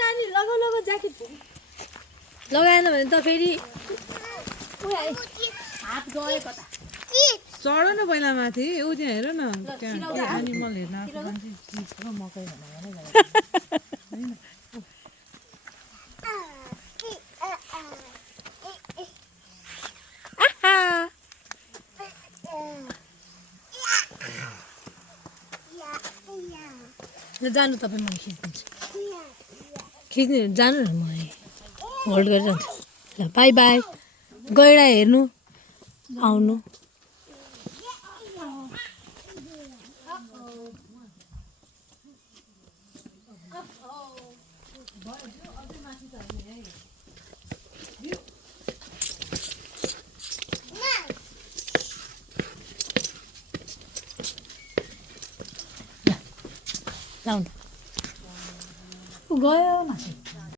नानी लगाऊ लगाऊ ज्याकेट लगाएन भने त फेरि हात गयो कता चढ न पहिला माथि ऊ त्यहाँ हेर न त्यहाँ एनिमल हेर्न आएको मान्छे मकै जानु तपाईँ म खिचिदिन्छु खिच्ने जानु न म होल्ड गरिरहन्छु ल बाई बाई गएर हेर्नु आउनु लाउनु गयो माथि